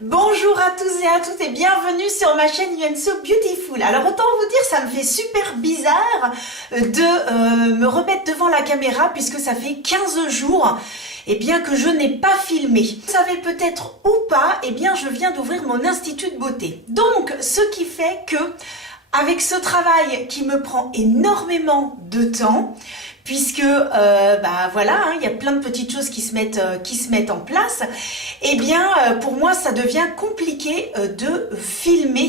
Bonjour à tous et à toutes et bienvenue sur ma chaîne You and So Beautiful. Alors autant vous dire, ça me fait super bizarre de me remettre devant la caméra puisque ça fait 15 jours que je n'ai pas filmé. Vous savez peut-être ou pas, je viens d'ouvrir mon institut de beauté. Donc ce qui fait que avec ce travail qui me prend énormément de temps, puisque il y a plein de petites choses qui se mettent en place, pour moi ça devient compliqué de filmer,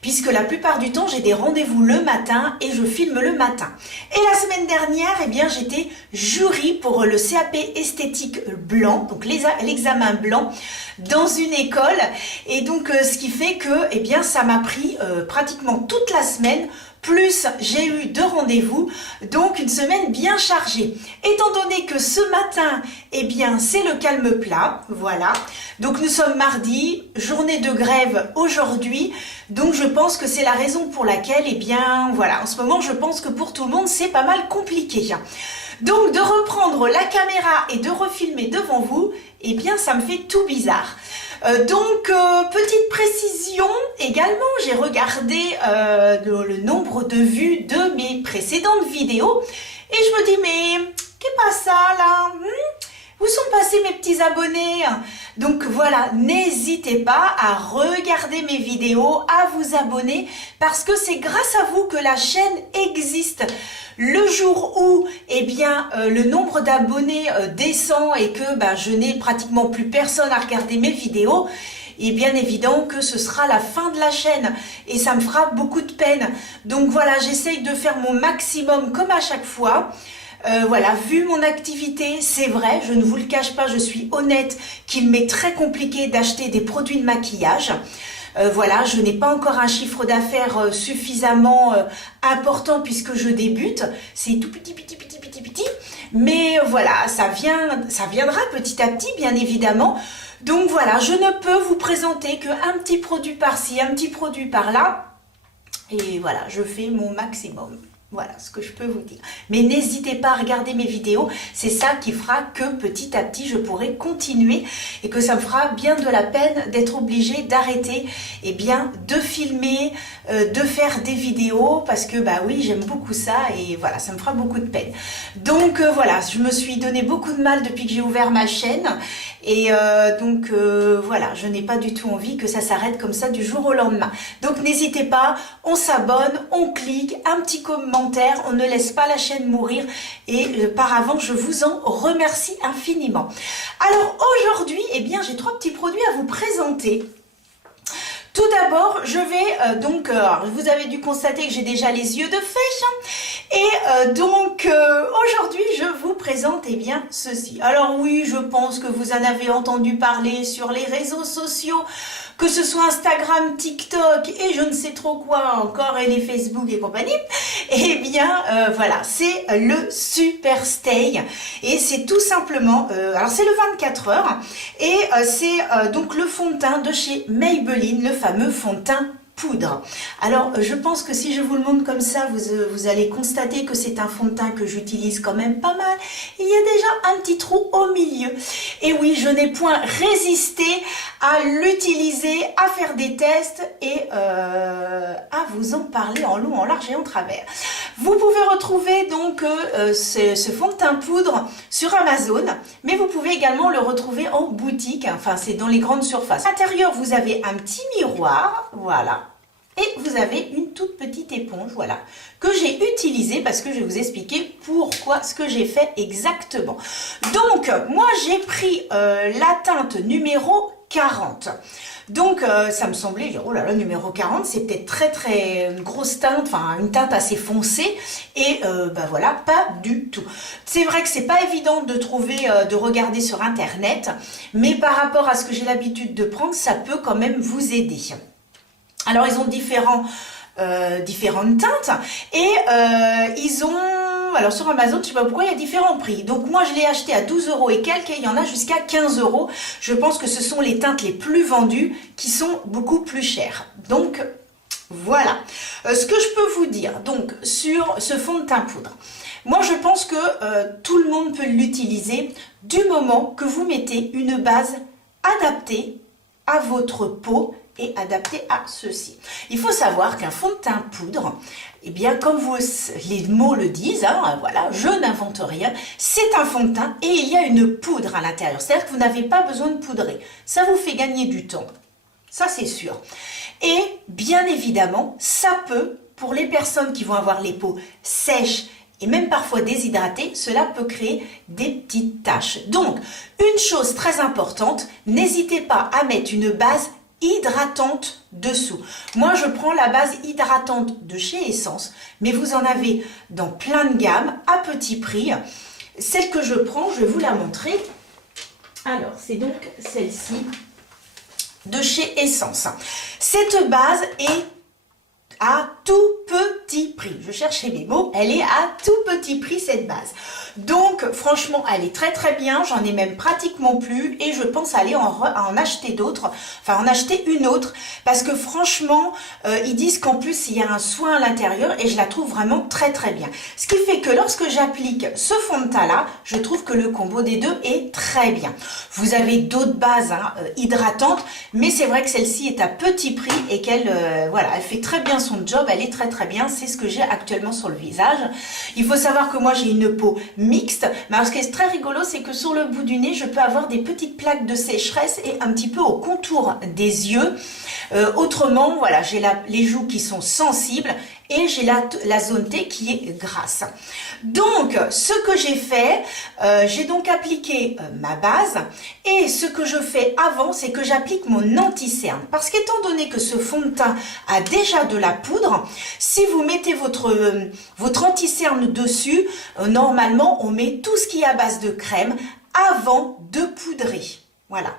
puisque la plupart du temps j'ai des rendez-vous le matin et je filme le matin. Et la semaine dernière, j'étais jury pour le CAP esthétique blanc, donc l'examen blanc dans une école, et donc ce qui fait que ça m'a pris pratiquement toute la semaine. Plus j'ai eu 2 rendez-vous, donc une semaine bien chargée. Étant donné que ce matin, c'est le calme plat, voilà. Donc nous sommes mardi, journée de grève aujourd'hui, donc je pense que c'est la raison pour laquelle, en ce moment je pense que pour tout le monde c'est pas mal compliqué. Donc de reprendre la caméra et de refilmer devant vous, ça me fait tout bizarre. Petite précision également, j'ai regardé le nombre de vues de mes précédentes vidéos et je me dis mais qu'est pas ça là, où sont passés mes petits abonnés? Donc voilà, n'hésitez pas à regarder mes vidéos, à vous abonner parce que c'est grâce à vous que la chaîne existe. Le jour où le nombre d'abonnés descend et que je n'ai pratiquement plus personne à regarder mes vidéos, et bien évident que ce sera la fin de la chaîne et ça me fera beaucoup de peine. Donc voilà, j'essaye de faire mon maximum comme à chaque fois. Vu mon activité, c'est vrai, je ne vous le cache pas, je suis honnête qu'il m'est très compliqué d'acheter des produits de maquillage. Je n'ai pas encore un chiffre d'affaires suffisamment important puisque je débute. C'est tout petit. Mais voilà, ça viendra petit à petit, bien évidemment. Donc voilà, je ne peux vous présenter qu'un petit produit par-ci, un petit produit par-là. Et voilà, je fais mon maximum. Voilà ce que je peux vous dire. Mais n'hésitez pas à regarder mes vidéos, c'est ça qui fera que petit à petit je pourrai continuer et que ça me fera bien de la peine d'être obligée d'arrêter de filmer, de faire des vidéos parce que oui, j'aime beaucoup ça et voilà, ça me fera beaucoup de peine. Donc je me suis donné beaucoup de mal depuis que j'ai ouvert ma chaîne et je n'ai pas du tout envie que ça s'arrête comme ça du jour au lendemain. Donc n'hésitez pas, on s'abonne, on clique, un petit commentaire, on ne laisse pas la chaîne mourir et par avant je vous en remercie infiniment. Alors aujourd'hui, j'ai 3 petits produits à vous présenter. Tout d'abord, je vais vous avez dû constater que j'ai déjà les yeux de fée et aujourd'hui je vous présente ceci. Alors oui, je pense que vous en avez entendu parler sur les réseaux sociaux, que ce soit Instagram, TikTok et je ne sais trop quoi encore et les Facebook et compagnie. C'est le Super Stay et c'est tout simplement, c'est le 24 heures et c'est le fond de teint de chez Maybelline, le fameux fond de teint poudre. Alors je pense que si je vous le montre comme ça, vous allez constater que c'est un fond de teint que j'utilise quand même pas mal. Il y a déjà un petit trou au milieu. Et oui, je n'ai point résisté à l'utiliser, à faire des tests et à vous en parler en long, en large et en travers. Vous pouvez retrouver ce fond de teint poudre sur Amazon, mais vous pouvez également le retrouver en boutique, enfin c'est dans les grandes surfaces. À l'intérieur, vous avez un petit miroir, voilà. Et vous avez une toute petite éponge, voilà, que j'ai utilisée parce que je vais vous expliquer pourquoi, ce que j'ai fait exactement. Donc, moi j'ai pris la teinte numéro 40. Donc, ça me semblait, oh là là, numéro 40, c'est peut-être très une grosse teinte, enfin une teinte assez foncée. Et pas du tout. C'est vrai que c'est pas évident de trouver, de regarder sur Internet, mais par rapport à ce que j'ai l'habitude de prendre, ça peut quand même vous aider. Alors ils ont différentes teintes et ils ont, alors sur Amazon je sais pas pourquoi il y a différents prix, donc moi je l'ai acheté à 12 € et quelques et il y en a jusqu'à 15 €. Je pense que ce sont les teintes les plus vendues qui sont beaucoup plus chères. Donc voilà ce que je peux vous dire donc sur ce fond de teint poudre. Moi je pense que tout le monde peut l'utiliser du moment que vous mettez une base adaptée à votre peau et adapté à ceci. Il faut savoir qu'un fond de teint poudre, eh bien, comme les mots le disent, hein, voilà, je n'invente rien, c'est un fond de teint et il y a une poudre à l'intérieur. C'est-à-dire que vous n'avez pas besoin de poudrer. Ça vous fait gagner du temps. Ça, c'est sûr. Et bien évidemment, ça peut, pour les personnes qui vont avoir les peaux sèches et même parfois déshydratées, cela peut créer des petites taches. Donc, une chose très importante, n'hésitez pas à mettre une base hydratante dessous. Moi, je prends la base hydratante de chez Essence, mais vous en avez dans plein de gammes à petit prix. Celle que je prends, je vais vous la montrer. Alors, c'est donc celle-ci de chez Essence. Cette base est à tout petit prix. Je cherchais mes mots. Elle est à tout petit prix, cette base. Donc, franchement, elle est très très bien. J'en ai même pratiquement plus et je pense aller en acheter d'autres. Enfin, en acheter une autre parce que franchement, ils disent qu'en plus, il y a un soin à l'intérieur et je la trouve vraiment très très bien. Ce qui fait que lorsque j'applique ce fond de teint-là, je trouve que le combo des deux est très bien. Vous avez d'autres bases hein, hydratantes, mais c'est vrai que celle-ci est à petit prix et qu'elle voilà, elle fait très bien son job. Elle est très très bien. C'est ce que j'ai actuellement sur le visage. Il faut savoir que moi, j'ai une peau mixte, mais alors ce qui est très rigolo, c'est que sur le bout du nez, je peux avoir des petites plaques de sécheresse et un petit peu au contour des yeux. Autrement, voilà, j'ai les joues qui sont sensibles et j'ai la zone T qui est grasse. Donc, ce que j'ai fait, j'ai donc appliqué ma base et ce que je fais avant, c'est que j'applique mon anti-cerne. Parce qu'étant donné que ce fond de teint a déjà de la poudre, si vous mettez votre anti-cerne dessus, normalement, on met tout ce qui est à base de crème avant de poudrer. Voilà,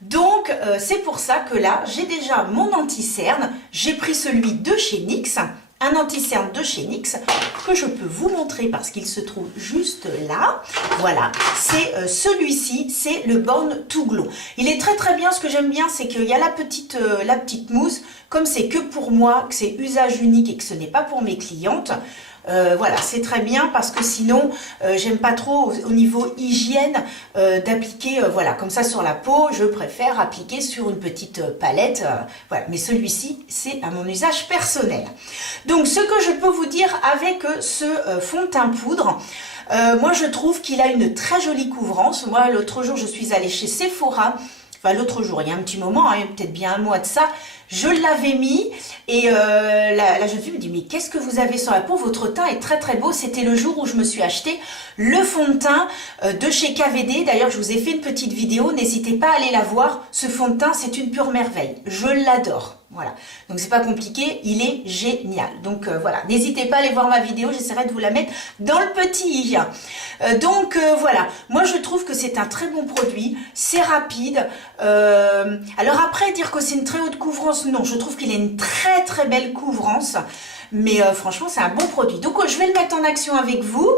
donc c'est pour ça que là, j'ai déjà mon anti-cerne, j'ai pris celui de chez NYX, un anti-cerne de chez NYX que je peux vous montrer parce qu'il se trouve juste là. Voilà, c'est celui-ci, c'est le Born to Glow. Il est très très bien, ce que j'aime bien, c'est qu'il y a la petite mousse, comme c'est que pour moi, que c'est usage unique et que ce n'est pas pour mes clientes. Voilà, c'est très bien parce que sinon, j'aime pas trop au niveau hygiène d'appliquer, voilà, comme ça sur la peau. Je préfère appliquer sur une petite palette. Voilà, mais celui-ci, c'est à mon usage personnel. Donc, ce que je peux vous dire avec ce fond de teint poudre, moi, je trouve qu'il a une très jolie couvrance. Moi, l'autre jour, je suis allée chez Sephora. Enfin, l'autre jour, il y a un petit moment, hein, peut-être bien un mois de ça, je l'avais mis et la jeune fille me dit « Mais qu'est-ce que vous avez sur la peau? Votre teint est très très beau. » C'était le jour où je me suis acheté le fond de teint de chez KVD. D'ailleurs, je vous ai fait une petite vidéo. N'hésitez pas à aller la voir. Ce fond de teint, c'est une pure merveille. Je l'adore. Voilà, donc c'est pas compliqué, il est génial. Donc voilà, n'hésitez pas à aller voir ma vidéo, j'essaierai de vous la mettre dans le petit i. Voilà, moi je trouve que c'est un très bon produit, c'est rapide. Alors après, dire que c'est une très haute couvrance, non, je trouve qu'il a une très très belle couvrance. Mais franchement, c'est un bon produit. Donc, je vais le mettre en action avec vous.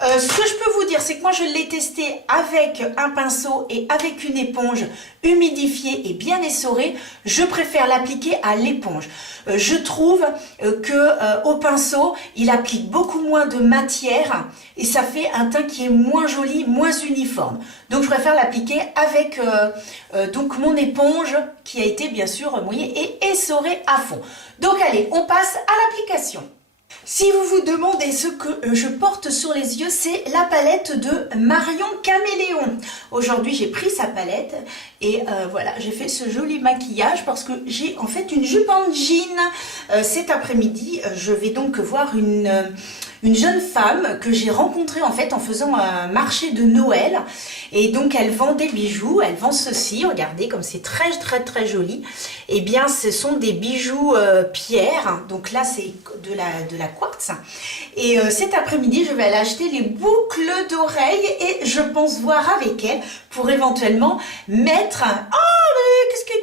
Ce que je peux vous dire, c'est que moi, je l'ai testé avec un pinceau et avec une éponge humidifiée et bien essorée. Je préfère l'appliquer à l'éponge. Je trouve que au pinceau, il applique beaucoup moins de matière et ça fait un teint qui est moins joli, moins uniforme. Donc, je préfère l'appliquer avec donc mon éponge qui a été bien sûr mouillée et essorée à fond. Donc, allez, on passe à l'application. Si vous vous demandez ce que je porte sur les yeux, c'est la palette de Marion Caméléon. Aujourd'hui, j'ai pris sa palette et voilà, j'ai fait ce joli maquillage parce que j'ai en fait une jupe en jean. Cet après-midi, je vais donc voir une jeune femme que j'ai rencontrée en fait en faisant un marché de Noël. Et donc, elle vend des bijoux, elle vend ceci, regardez comme c'est très très très joli. Eh bien, ce sont des bijoux pierre, donc là c'est de la quartz. Et cet après-midi, je vais aller acheter les boucles d'oreilles et je pense voir avec elle pour éventuellement mettre... Oh, mais qu'est-ce que...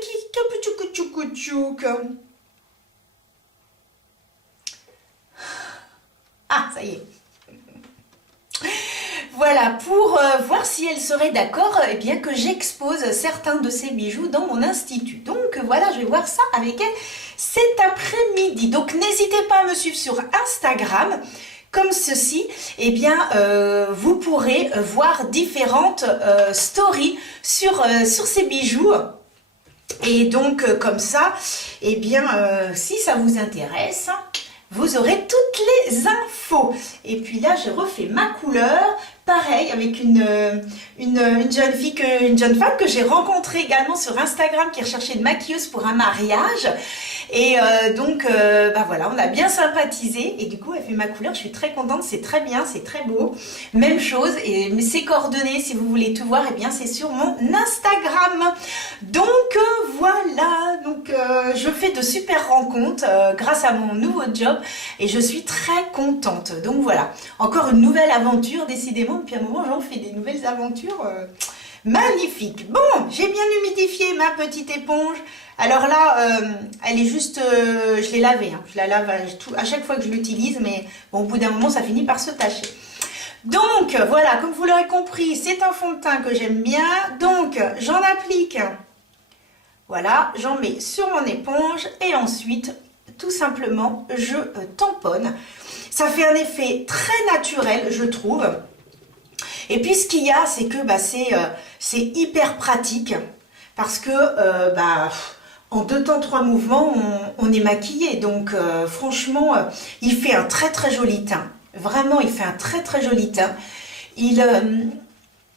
Ah, ça y est. Voilà, pour voir si elle serait d'accord, eh bien que j'expose certains de ces bijoux dans mon institut. Donc voilà, je vais voir ça avec elle cet après-midi. Donc n'hésitez pas à me suivre sur Instagram. Comme ceci, eh bien, vous pourrez voir différentes stories sur ces bijoux. Et donc, comme ça, eh bien, si ça vous intéresse, vous aurez toutes les infos. Et puis là, je refais ma couleur. Pareil, avec une jeune femme que j'ai rencontrée également sur Instagram qui recherchait une maquilleuse pour un mariage. Et bah voilà, on a bien sympathisé. Et du coup, elle fait ma couleur. Je suis très contente, c'est très bien, c'est très beau. Même chose, et ses coordonnées, si vous voulez tout voir, eh bien c'est sur mon Instagram. Donc voilà, donc je fais de super rencontres grâce à mon nouveau job. Et je suis très contente. Donc voilà, encore une nouvelle aventure, décidément. Depuis un moment, j'en fais des nouvelles aventures magnifiques. Bon, j'ai bien humidifié ma petite éponge. Alors là, elle est juste, je l'ai lavée, hein. Je la lave à chaque fois que je l'utilise, mais bon, au bout d'un moment, ça finit par se tacher. Donc voilà, comme vous l'aurez compris, c'est un fond de teint que j'aime bien. Donc j'en applique, voilà, j'en mets sur mon éponge et ensuite, tout simplement, je tamponne. Ça fait un effet très naturel, je trouve. Et puis ce qu'il y a, c'est que bah, c'est hyper pratique parce que en 2 temps 3 mouvements, on est maquillé. Donc franchement, il fait un très très joli teint. Vraiment, il fait un très très joli teint.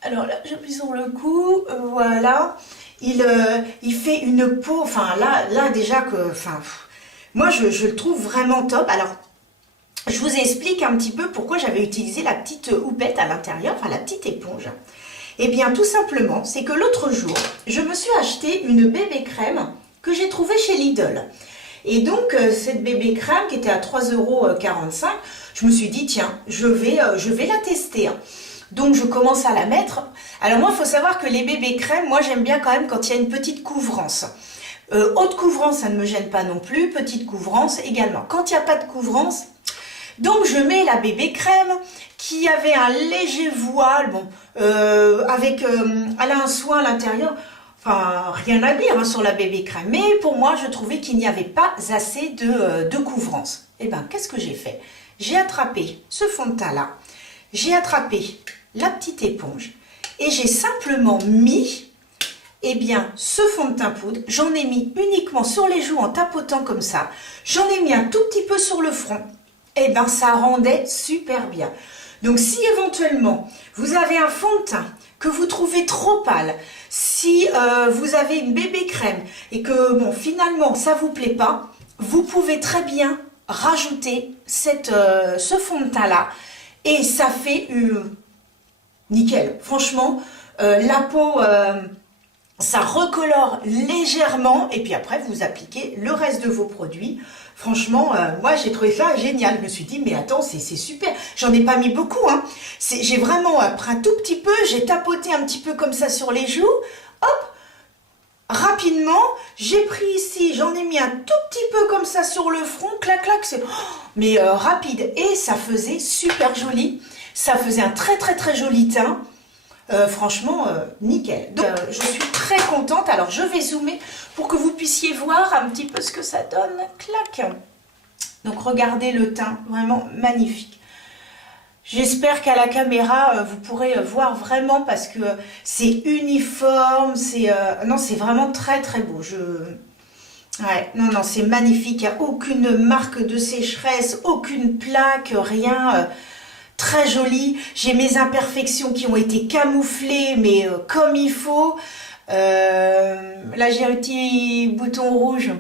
Alors là, j'appuie sur le cou, voilà. Il fait une peau, enfin là déjà que, moi je le trouve vraiment top. Alors, je vous explique un petit peu pourquoi j'avais utilisé la petite houppette à l'intérieur, enfin la petite éponge. Eh bien tout simplement, c'est que l'autre jour, je me suis acheté une bébé crème que j'ai trouvée chez Lidl. Et donc cette bébé crème qui était à 3,45 €, je me suis dit tiens, je vais la tester. Donc je commence à la mettre. Alors moi il faut savoir que les bébés crèmes, moi j'aime bien quand même quand il y a une petite couvrance. Haute couvrance ça ne me gêne pas non plus, petite couvrance également. Quand il n'y a pas de couvrance, donc je mets la bébé crème qui avait un léger voile, bon, elle a un soin à l'intérieur, enfin rien à dire hein, sur la bébé crème, mais pour moi je trouvais qu'il n'y avait pas assez de couvrance. Et bien qu'est-ce que j'ai fait? J'ai attrapé ce fond de teint là, j'ai attrapé la petite éponge et j'ai simplement mis, eh bien ce fond de teint poudre, j'en ai mis uniquement sur les joues en tapotant comme ça, j'en ai mis un tout petit peu sur le front. Et bien ça rendait super bien. Donc si éventuellement vous avez un fond de teint que vous trouvez trop pâle, si vous avez une bébé crème et que bon finalement ça vous plaît pas, vous pouvez très bien rajouter ce fond de teint là et ça fait nickel. Franchement la peau ça recolore légèrement et puis après vous appliquez le reste de vos produits. Franchement, moi j'ai trouvé ça génial. Je me suis dit mais attends c'est super. J'en ai pas mis beaucoup hein. J'ai vraiment pris un tout petit peu, j'ai tapoté un petit peu comme ça sur les joues. Hop, rapidement, j'ai pris ici, j'en ai mis un tout petit peu comme ça sur le front, clac clac, c'est rapide et ça faisait super joli. Ça faisait un très très très joli teint. Franchement, nickel. Donc, je suis très contente. Alors, je vais zoomer pour que vous puissiez voir un petit peu ce que ça donne. Clac. Donc, regardez le teint, vraiment magnifique. J'espère qu'à la caméra, vous pourrez voir vraiment parce que c'est uniforme. Non, c'est vraiment très très beau. Ouais, non, c'est magnifique. Il n'y a aucune marque de sécheresse, aucune plaque, rien. Très joli, j'ai mes imperfections qui ont été camouflées mais comme il faut. Là j'ai un petit bouton rouge,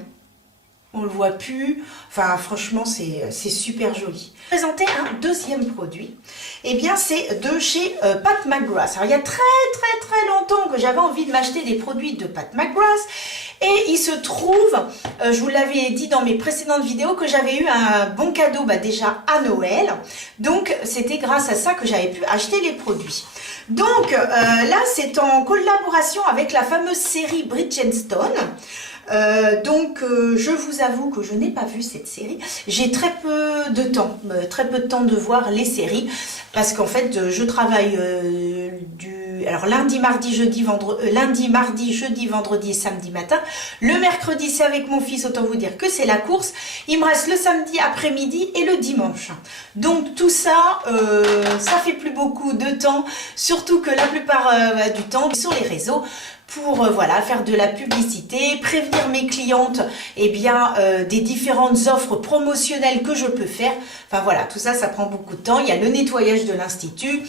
on le voit plus. Enfin franchement c'est super joli. Je vais présenter un deuxième produit, et bien c'est de chez Pat McGrath. Alors il y a très longtemps que j'avais envie de m'acheter des produits de Pat McGrath. Et il se trouve, je vous l'avais dit dans mes précédentes vidéos, que j'avais eu un bon cadeau déjà à Noël. Donc c'était grâce à ça que j'avais pu acheter les produits. Donc là c'est en collaboration avec la fameuse série Bridgestone. Je vous avoue que je n'ai pas vu cette série. J'ai très peu de temps de voir les séries parce qu'en fait je travaille alors lundi, mardi, jeudi, vendredi et samedi matin. Le mercredi, c'est avec mon fils, autant vous dire que c'est la course. Il me reste le samedi après-midi et le dimanche. Donc tout ça, ça fait plus beaucoup de temps, surtout que la plupart du temps, sur les réseaux, pour voilà, faire de la publicité, prévenir mes clientes eh bien, des différentes offres promotionnelles que je peux faire. Enfin voilà, tout ça, ça prend beaucoup de temps. Il y a le nettoyage de l'institut,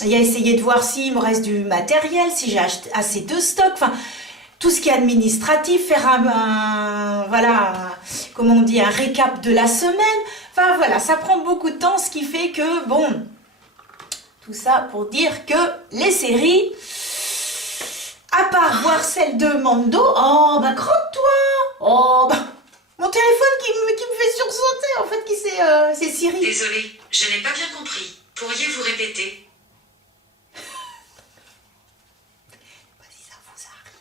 il y a essayer de voir s'il me reste du matériel, si j'ai assez de stock, enfin tout ce qui est administratif, faire voilà, comment on dit, un récap de la semaine. Enfin voilà, ça prend beaucoup de temps, ce qui fait que, bon, tout ça pour dire que les séries... À part voir celle de Mando, oh bah crotte-toi, oh bah mon téléphone qui me fait sursauter en fait, c'est Siri. Désolée, je n'ai pas bien compris. Pourriez-vous répéter? Si ça vous arrive.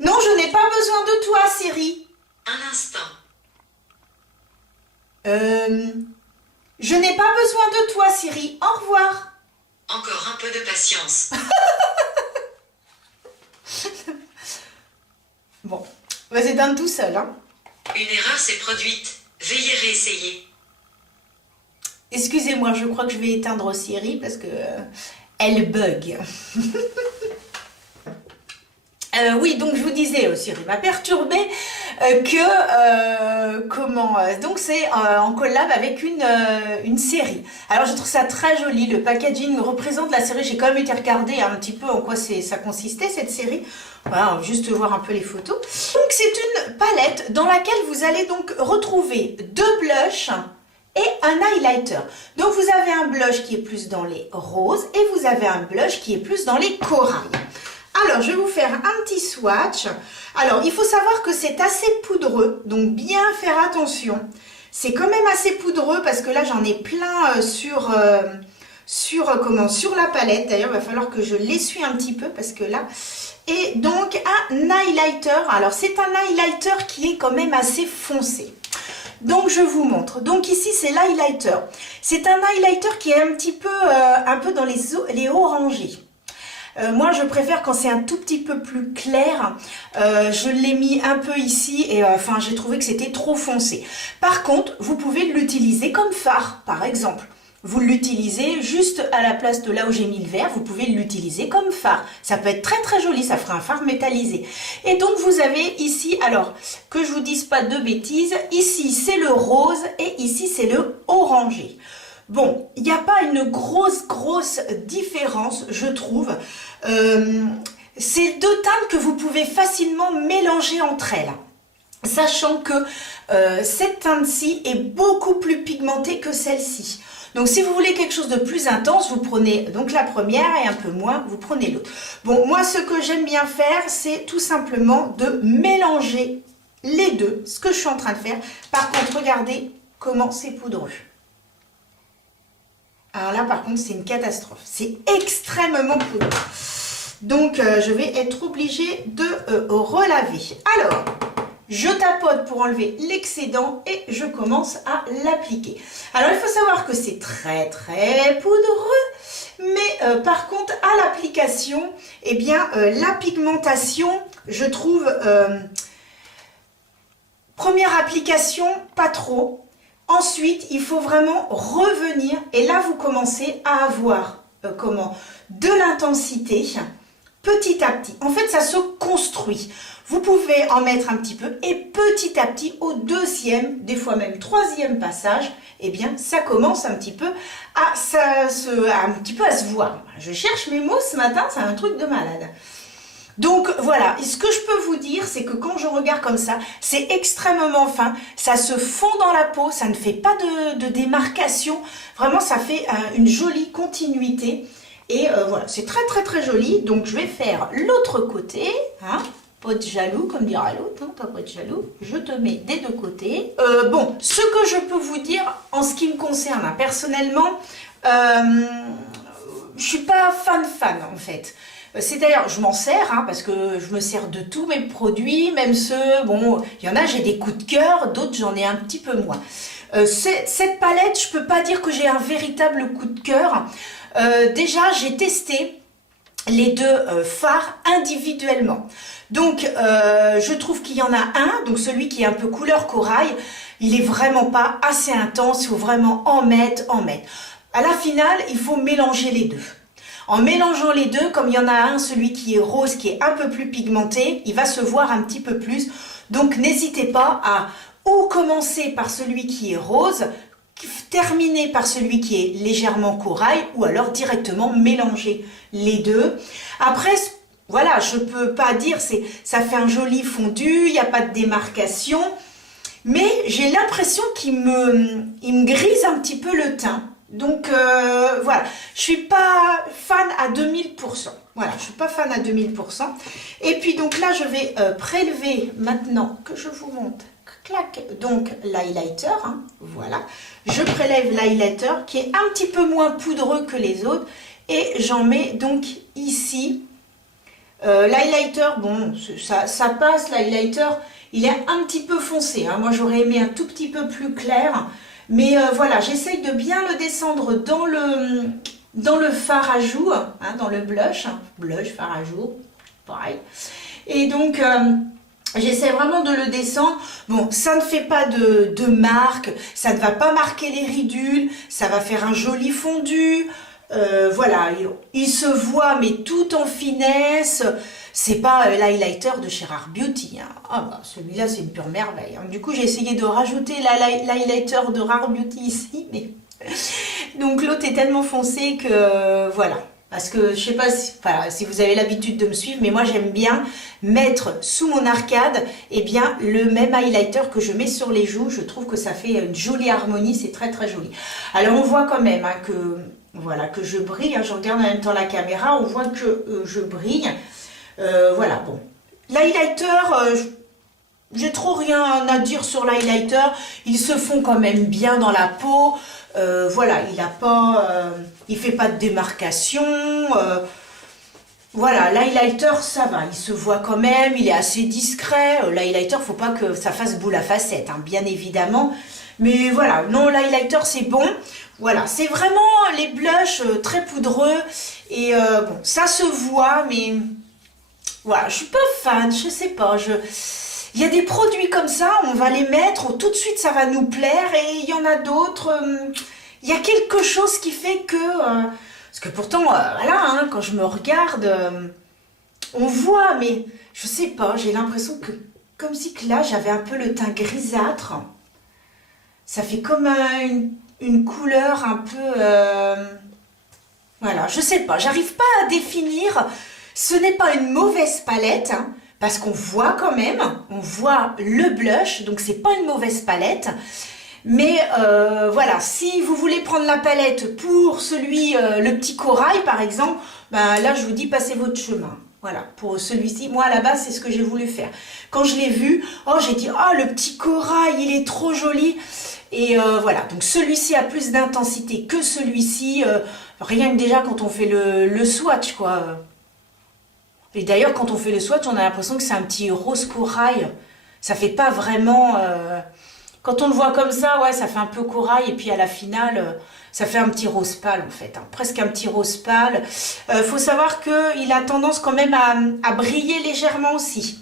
Non, je n'ai pas besoin de toi, Siri. Un instant. Je n'ai pas besoin de toi, Siri. Au revoir. Encore un peu de patience. Bon, on va s'éteindre tout seul. Hein. Une erreur s'est produite. Veuillez réessayer. Excusez-moi, je crois que je vais éteindre Siri parce que elle bug. Oui, donc je vous disais, Siri m'a perturbé donc c'est en collab avec une série. Alors je trouve ça très joli, le packaging représente la série. J'ai quand même été regarder un petit peu en quoi ça consistait cette série. Voilà, juste voir un peu les photos. Donc c'est une palette dans laquelle vous allez donc retrouver 2 blushs et un highlighter. Donc vous avez un blush qui est plus dans les roses et vous avez un blush qui est plus dans les corails. Alors, je vais vous faire un petit swatch. Alors, il faut savoir que c'est assez poudreux, donc bien faire attention. C'est quand même assez poudreux parce que là, j'en ai plein sur la palette. D'ailleurs, il va falloir que je l'essuie un petit peu parce que là... Et donc, un highlighter. Alors, c'est un highlighter qui est quand même assez foncé. Donc, je vous montre. Donc, ici, c'est l'highlighter. C'est un highlighter qui est un peu dans les orangés. Moi, je préfère quand c'est un tout petit peu plus clair. Je l'ai mis un peu ici et enfin, j'ai trouvé que c'était trop foncé. Par contre, vous pouvez l'utiliser comme fard, par exemple. Vous l'utilisez juste à la place de là où j'ai mis le vert, vous pouvez l'utiliser comme fard. Ça peut être très très joli, ça fera un fard métallisé. Et donc, vous avez ici, alors, que je vous dise pas de bêtises, ici c'est le rose et ici c'est le orangé. Bon, il n'y a pas une grosse différence, je trouve. C'est 2 teintes que vous pouvez facilement mélanger entre elles. Sachant que cette teinte-ci est beaucoup plus pigmentée que celle-ci. Donc si vous voulez quelque chose de plus intense, vous prenez donc la première et un peu moins, vous prenez l'autre. Bon, moi ce que j'aime bien faire, c'est tout simplement de mélanger les deux, ce que je suis en train de faire. Par contre, regardez comment c'est poudreux. Alors là, par contre, c'est une catastrophe. C'est extrêmement poudreux. Donc, je vais être obligée de relaver. Alors, je tapote pour enlever l'excédent et je commence à l'appliquer. Alors, il faut savoir que c'est très poudreux. Mais par contre, à l'application, eh bien, la pigmentation, je trouve... première application, pas trop. Ensuite, il faut vraiment revenir et là, vous commencez à avoir de l'intensité petit à petit. En fait, ça se construit. Vous pouvez en mettre un petit peu et petit à petit, au 2e, des fois même 3e passage, eh bien, ça commence un petit peu à se voir. Je cherche mes mots ce matin, c'est un truc de malade. Donc voilà, et ce que je peux vous dire, c'est que quand je regarde comme ça, c'est extrêmement fin, ça se fond dans la peau, ça ne fait pas de démarcation, vraiment ça fait une jolie continuité, et voilà, c'est très joli. Donc je vais faire l'autre côté, hein, pas de jaloux, comme dira l'autre, hein, t'as pas de jaloux, je te mets des 2 côtés. Bon, ce que je peux vous dire, en ce qui me concerne, hein, personnellement, je suis pas fan en fait. C'est-à-dire, je m'en sers, hein, parce que je me sers de tous mes produits, même ceux, bon, il y en a, j'ai des coups de cœur, d'autres, j'en ai un petit peu moins. Cette palette, je peux pas dire que j'ai un véritable coup de cœur. déjà j'ai testé les deux fards individuellement. Donc je trouve qu'il y en a un, donc celui qui est un peu couleur corail, il est vraiment pas assez intense, il faut vraiment en mettre. À la finale, il faut mélanger les deux. En mélangeant les deux, comme il y en a un, celui qui est rose, qui est un peu plus pigmenté, il va se voir un petit peu plus. Donc n'hésitez pas à ou commencer par celui qui est rose, terminer par celui qui est légèrement corail, ou alors directement mélanger les deux. Après, voilà, je peux pas dire, ça fait un joli fondu, il n'y a pas de démarcation, mais j'ai l'impression il me grise un petit peu le teint. Donc voilà, je suis pas fan à 2000%. Voilà, je suis pas fan à 2000%. Et puis donc là, je vais prélever maintenant que je vous montre. Clac, donc l'highlighter, hein, voilà. Je prélève l'highlighter qui est un petit peu moins poudreux que les autres et j'en mets donc ici. L'highlighter, bon, ça passe, l'highlighter, il est un petit peu foncé. Hein. Moi, j'aurais aimé un tout petit peu plus clair. Mais voilà, j'essaye de bien le descendre dans le fard à joues, hein, dans le blush. Blush, fard à joues, pareil. Et donc, j'essaie vraiment de le descendre. Bon, ça ne fait pas de marque, ça ne va pas marquer les ridules, ça va faire un joli fondu. Voilà, il se voit, mais tout en finesse. C'est pas l'highlighter de chez Rare Beauty. Hein. Ah bah, celui-là, c'est une pure merveille. Hein. Du coup, j'ai essayé de rajouter l'highlighter de Rare Beauty ici. Mais... Donc, l'autre est tellement foncé que voilà. Parce que je sais pas si vous avez l'habitude de me suivre, mais moi, j'aime bien mettre sous mon arcade le même highlighter que je mets sur les joues. Je trouve que ça fait une jolie harmonie. C'est très, très joli. Alors, on voit quand même hein, voilà, que je brille. Hein. Je regarde en même temps la caméra. On voit que je brille. Voilà, bon. L'highlighter, j'ai trop rien à dire sur l'highlighter. Ils se font quand même bien dans la peau. Voilà, il fait pas de démarcation. Voilà, l'highlighter, ça va. Il se voit quand même. Il est assez discret. L'highlighter, faut pas que ça fasse boule à facettes, hein, bien évidemment. Mais voilà, non, l'highlighter, c'est bon. Voilà, c'est vraiment les blushs très poudreux. Et bon, ça se voit, mais... Voilà, je suis pas fan, je sais pas, il y a des produits comme ça, on va les mettre, tout de suite ça va nous plaire, et il y en a d'autres, il y a quelque chose qui fait que, parce que pourtant, voilà, hein, quand je me regarde, on voit, mais je sais pas, j'ai l'impression que, comme si que là, j'avais un peu le teint grisâtre, ça fait comme une couleur un peu, voilà, je sais pas, j'arrive pas à définir. Ce n'est pas une mauvaise palette, hein, parce qu'on voit quand même, on voit le blush, donc c'est pas une mauvaise palette. Mais voilà, si vous voulez prendre la palette pour celui, le petit corail par exemple, ben là je vous dis passez votre chemin. Voilà, pour celui-ci, moi à la base c'est ce que j'ai voulu faire. Quand je l'ai vu, oh j'ai dit oh le petit corail il est trop joli. Et voilà, donc celui-ci a plus d'intensité que celui-ci, rien que déjà quand on fait le swatch quoi. Et d'ailleurs, quand on fait le swatch, on a l'impression que c'est un petit rose corail. Ça fait pas vraiment... Quand on le voit comme ça, ouais, ça fait un peu corail. Et puis à la finale, ça fait un petit rose pâle en fait. Hein, presque un petit rose pâle. Faut savoir qu'il a tendance quand même à briller légèrement aussi.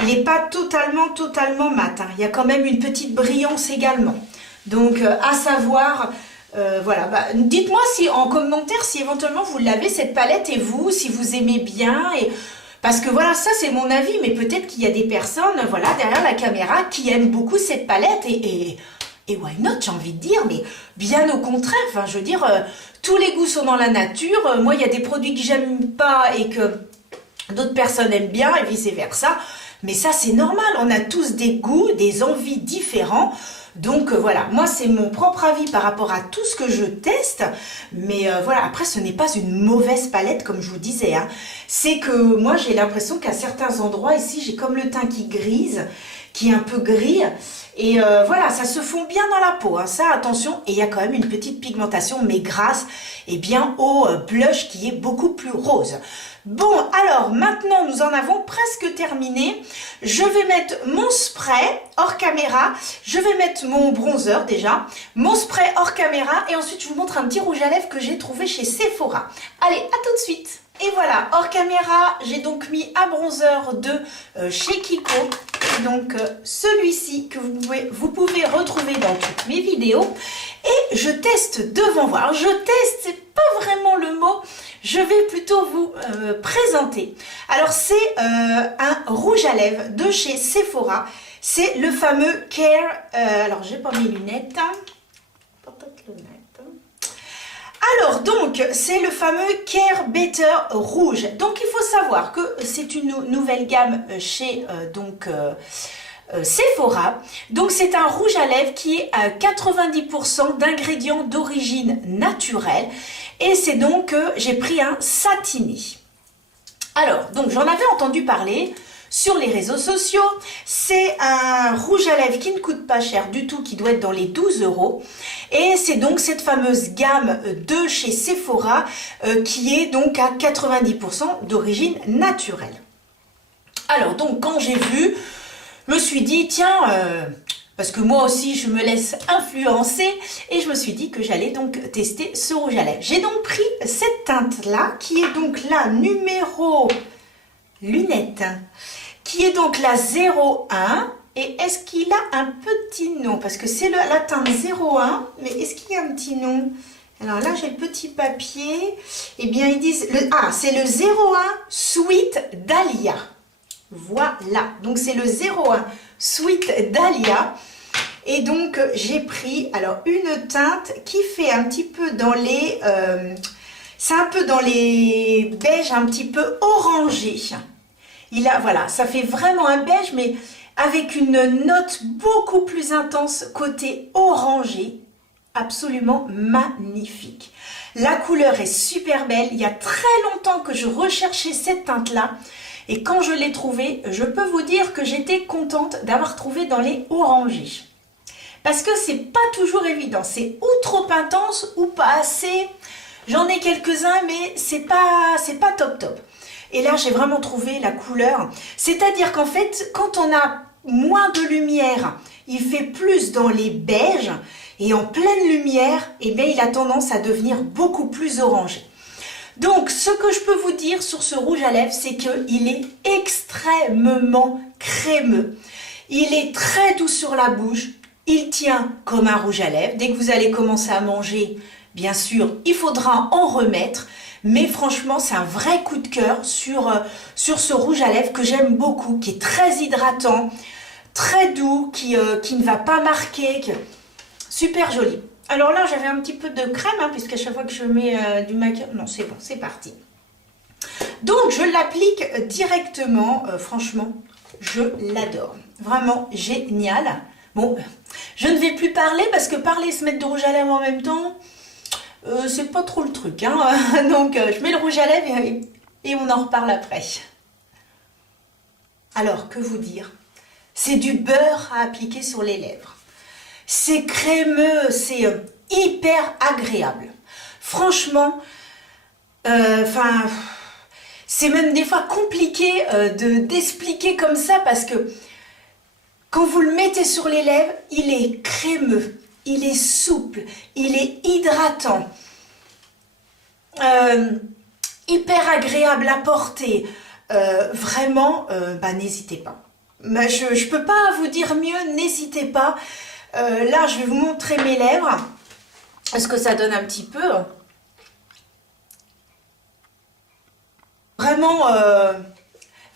Il n'est pas totalement mat. Hein. Il y a quand même une petite brillance également. Donc à savoir... voilà, bah, dites-moi si en commentaire si éventuellement vous l'avez cette palette et vous, si vous aimez bien parce que voilà, ça c'est mon avis, mais peut-être qu'il y a des personnes, voilà, derrière la caméra qui aiment beaucoup cette palette et why not, j'ai envie de dire, mais bien au contraire, enfin je veux dire, tous les goûts sont dans la nature, moi il y a des produits que j'aime pas et que d'autres personnes aiment bien et vice versa, mais ça c'est normal, on a tous des goûts, des envies différents. Donc voilà, moi c'est mon propre avis par rapport à tout ce que je teste, mais voilà, après ce n'est pas une mauvaise palette comme je vous disais, hein. C'est que moi j'ai l'impression qu'à certains endroits ici j'ai comme le teint qui grise, qui est un peu gris, Et voilà, ça se fond bien dans la peau, hein, ça attention. Et il y a quand même une petite pigmentation, mais grâce bien, au blush qui est beaucoup plus rose. Bon, alors maintenant nous en avons presque terminé. Je vais mettre mon spray hors caméra. Je vais mettre mon bronzer déjà. Mon spray hors caméra. Et ensuite je vous montre un petit rouge à lèvres que j'ai trouvé chez Sephora. Allez, à tout de suite. Et voilà, hors caméra, j'ai donc mis un bronzer de chez Kiko. Et donc celui-ci que vous pouvez retrouver dans toutes mes vidéos. Et je teste devant vous. Alors je teste, c'est pas vraiment le mot. Je vais plutôt vous présenter. Alors c'est un rouge à lèvres de chez Sephora. C'est le fameux Care. Alors j'ai pas mes lunettes. Alors donc c'est le fameux Care Better rouge. Donc il faut savoir que c'est une nouvelle gamme chez Sephora. Donc c'est un rouge à lèvres qui est à 90% d'ingrédients d'origine naturelle. Et c'est donc que j'ai pris un satiné. Alors, donc j'en avais entendu parler sur les réseaux sociaux. C'est un rouge à lèvres qui ne coûte pas cher du tout, qui doit être dans les 12 €. Et c'est donc cette fameuse gamme de chez Sephora qui est donc à 90% d'origine naturelle. Alors, donc quand j'ai vu, je me suis dit, tiens... parce que moi aussi, je me laisse influencer et je me suis dit que j'allais donc tester ce rouge à lèvres. J'ai donc pris cette teinte-là, qui est donc la numéro lunette, qui est donc la 01. Et est-ce qu'il a un petit nom? Parce que c'est la teinte 01, mais est-ce qu'il y a un petit nom? Alors là, j'ai le petit papier. Eh bien, ils disent... c'est le 01 Sweet Dahlia. Voilà, donc c'est le 01 Sweet Dahlia. Et donc j'ai pris alors une teinte qui fait un petit peu dans les c'est un peu dans les beiges un petit peu orangés. Voilà, ça fait vraiment un beige mais avec une note beaucoup plus intense côté orangé, absolument magnifique. La couleur est super belle. Il y a très longtemps que je recherchais cette teinte là. Et quand je l'ai trouvée, je peux vous dire que j'étais contente d'avoir trouvé dans les orangés. Parce que c'est pas toujours évident. C'est ou trop intense ou pas assez. J'en ai quelques-uns, mais c'est pas top top. Et là, j'ai vraiment trouvé la couleur. C'est-à-dire qu'en fait, quand on a moins de lumière, il fait plus dans les beiges. Et en pleine lumière, eh bien, il a tendance à devenir beaucoup plus orangé. Donc, ce que je peux vous dire sur ce rouge à lèvres, c'est qu'il est extrêmement crémeux. Il est très doux sur la bouche. Il tient comme un rouge à lèvres. Dès que vous allez commencer à manger, bien sûr, il faudra en remettre. Mais franchement, c'est un vrai coup de cœur sur ce rouge à lèvres que j'aime beaucoup, qui est très hydratant, très doux, qui ne va pas marquer. Super joli. Alors là, j'avais un petit peu de crème, hein, puisqu'à chaque fois que je mets du maquillage... Non, c'est bon, c'est parti. Donc, je l'applique directement. Franchement, je l'adore. Vraiment génial. Bon, je ne vais plus parler, parce que parler et se mettre de rouge à lèvres en même temps, c'est pas trop le truc. Hein. Donc, je mets le rouge à lèvres et on en reparle après. Alors, que vous dire? C'est du beurre à appliquer sur les lèvres. C'est crémeux, c'est hyper agréable. Franchement, c'est même des fois compliqué d'expliquer comme ça parce que quand vous le mettez sur les lèvres, il est crémeux, il est souple, il est hydratant, hyper agréable à porter. Vraiment, n'hésitez pas. Je ne peux pas vous dire mieux, n'hésitez pas. Là, je vais vous montrer mes lèvres. Est-ce que ça donne un petit peu? Vraiment,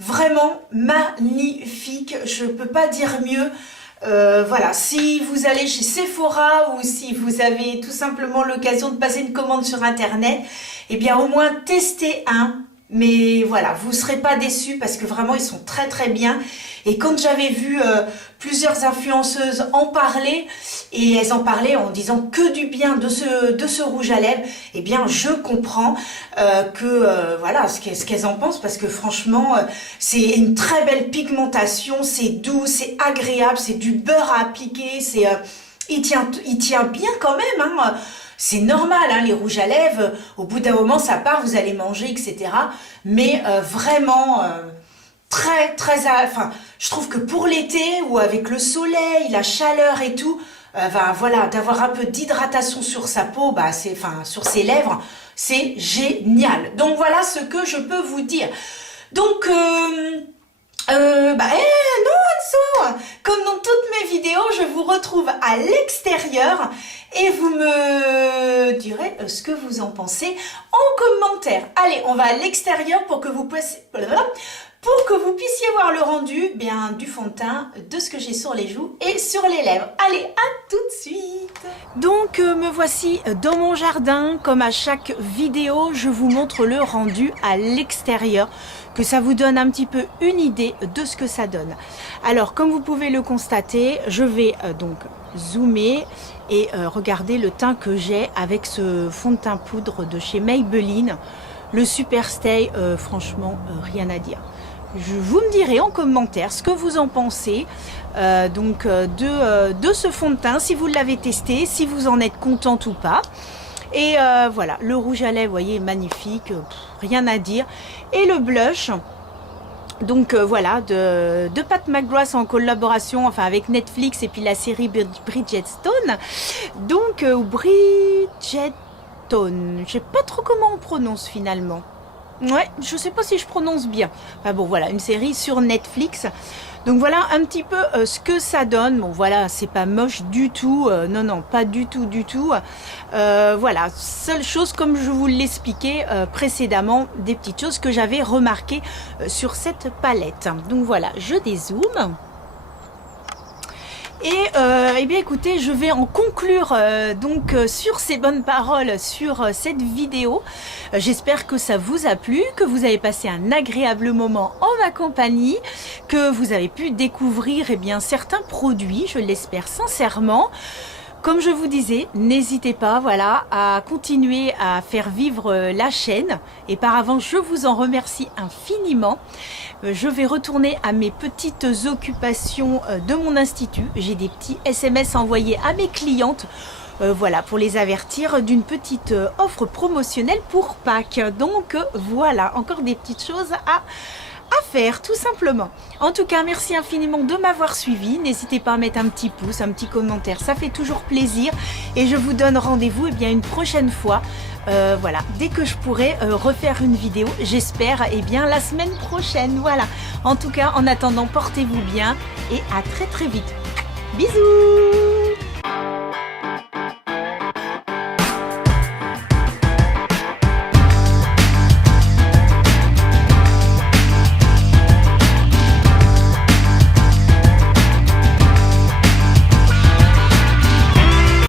vraiment magnifique. Je ne peux pas dire mieux. Voilà, si vous allez chez Sephora ou si vous avez tout simplement l'occasion de passer une commande sur Internet, eh bien au moins testez un. Mais voilà, vous serez pas déçus parce que vraiment ils sont très très bien. Et quand j'avais vu plusieurs influenceuses en parler, et elles en parlaient en disant que du bien de ce rouge à lèvres, eh bien je comprends voilà ce qu'elles en pensent, parce que franchement c'est une très belle pigmentation, c'est doux, c'est agréable, c'est du beurre à appliquer, il tient bien quand même, hein. C'est normal, hein, les rouges à lèvres, au bout d'un moment ça part, vous allez manger, etc. Mais vraiment enfin, je trouve que pour l'été ou avec le soleil, la chaleur et tout, voilà, d'avoir un peu d'hydratation sur sa peau, sur ses lèvres, c'est génial. Donc voilà ce que je peux vous dire. Donc non, Anso, comme dans toutes mes vidéos, je vous retrouve à l'extérieur et vous me direz ce que vous en pensez en commentaire. Allez, on va à l'extérieur pour que vous puissiez voir le rendu du fond de teint, de ce que j'ai sur les joues et sur les lèvres. Allez, à tout de suite. Donc me voici dans mon jardin. Comme à chaque vidéo, je vous montre le rendu à l'extérieur, que ça vous donne un petit peu une idée de ce que ça donne. Alors comme vous pouvez le constater, je vais donc zoomer et regarder le teint que j'ai avec ce fond de teint poudre de chez Maybelline, le Super Stay. Franchement rien à dire. Vous me direz en commentaire ce que vous en pensez de ce fond de teint, si vous l'avez testé, si vous en êtes contente ou pas. Et voilà, le rouge à lèvres, vous voyez, magnifique, rien à dire. Et le blush, donc voilà, de Pat McGrath en collaboration, enfin avec Netflix et puis la série Bridgerton. Donc Bridgerton, je sais pas trop comment on prononce finalement. Ouais, je sais pas si je prononce bien. Enfin bon, voilà, une série sur Netflix. Donc voilà un petit peu ce que ça donne. Bon voilà, c'est pas moche du tout. Non, pas du tout. Voilà, seule chose, comme je vous l'expliquais précédemment, des petites choses que j'avais remarquées sur cette palette. Donc voilà, je dézoome. Et eh bien écoutez, je vais en conclure sur ces bonnes paroles sur cette vidéo. J'espère que ça vous a plu, que vous avez passé un agréable moment en ma compagnie, que vous avez pu découvrir certains produits, je l'espère sincèrement. Comme je vous disais, n'hésitez pas à continuer à faire vivre la chaîne. Et par avance, je vous en remercie infiniment. Je vais retourner à mes petites occupations de mon institut. J'ai des petits SMS envoyés à mes clientes pour les avertir d'une petite offre promotionnelle pour Pâques. Donc voilà, encore des petites choses à faire tout simplement. En tout cas, merci infiniment de m'avoir suivi. N'hésitez pas à mettre un petit pouce, un petit commentaire, ça fait toujours plaisir. Et je vous donne rendez-vous une prochaine fois. Dès que je pourrai refaire une vidéo, j'espère la semaine prochaine. Voilà. En tout cas, en attendant, portez-vous bien et à très très vite. Bisous.